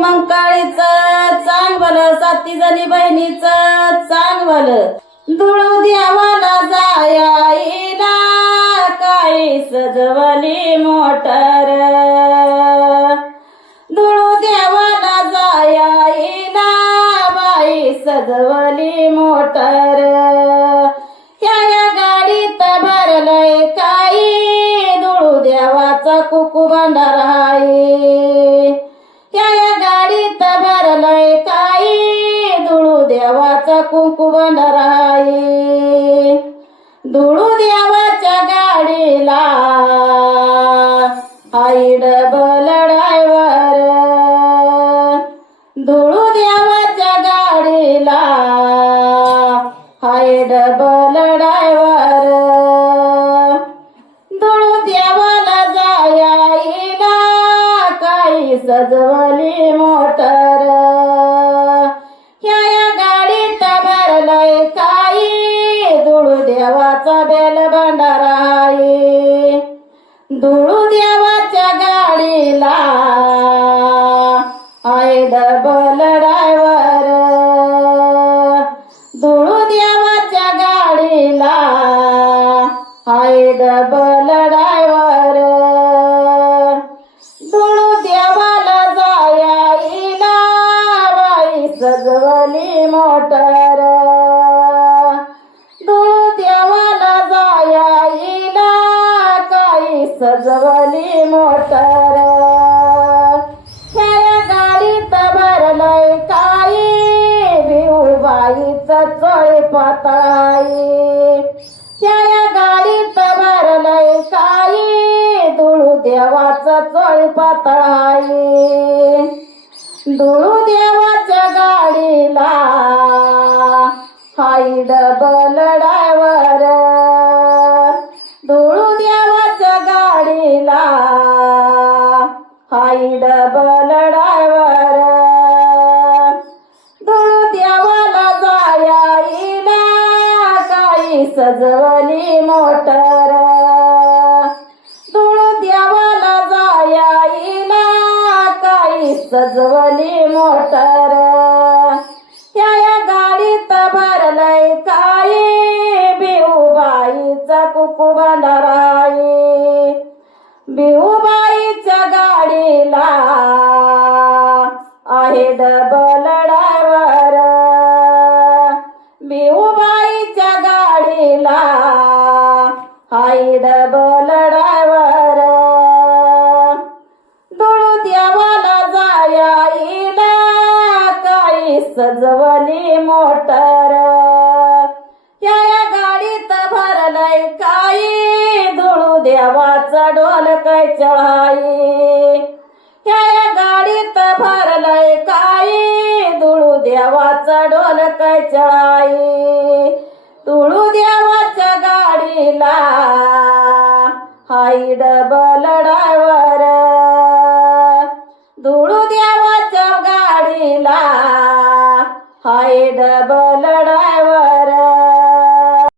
मंकाळीचं चांगलं, 7 जणी बहिणीचं चांगलं. धुळू देवाला जायाईला काही सजवली मोटर. धुळू देवाला जायाईला बाई सजवली मोटर. त्या गाडीत भरलंय काही धुळू देवाचा कुकू भंडारा आहे. त्या गाडीत भरलंय काही धुळू देवाचा कुंकू भंडारा आहे. धुळू देवाच्या गाडीला आई डबल ड्रायव्हर. धुळू देवाच्या गाडीला आई डबल ड्रायव्हर. धुळू देवाला जायाईला काही सजवली मोटर. ह्या गाडीत भरलंय काही धुळू देवाचा बेल भंडारा आहे. धुळू देवाच्या गाडीला आहे डबल ड्रायव्हर. धुळू देवाच्या गाडीला आहे डबल ड्रायव्हर. धुळू देवाला जायाईला बाई सजवली मोटर. धुळू देवाला जायाईला काही सजवली मोटर. ह्या गाडीत भरलंय काही भिऊबाईचं चोळी पाताई. त्या गाडीत भरलंय काही धुळू देवाचं चोळी पाताई. धुळू देवाच्या गाडीला हाई डबल ड्रायव्हर. धुळू देवाच्या गाडीला हाई डबल ड्रायव्हर. धुळू देवाला जायाईला काही सजवली मोटर. धुळू देवाला जायाईला काही सजवली मोटर. त्या गाडीत भरलंय काही भिऊबाईचा कुकू भंडारा आहे. भिऊबाईच्या गाडीला आहे डबल ड्रायव्हर. भिऊबाईच्या गाडीला आहे डबल ड्रायव्हर. धुळू देवाला जायाईला काही सजवली मोटर. या गाडीत भरलंय काही धुळू देवाचा ढोल काय चढाई. या गाडीत भरलंय काही धुळू देवाचा ढोल काय चढाई. धुळू देवाच्या गाडीला हाई डबल ड्रायव्हर. धुळू देवाच्या गाडीला हाई डबल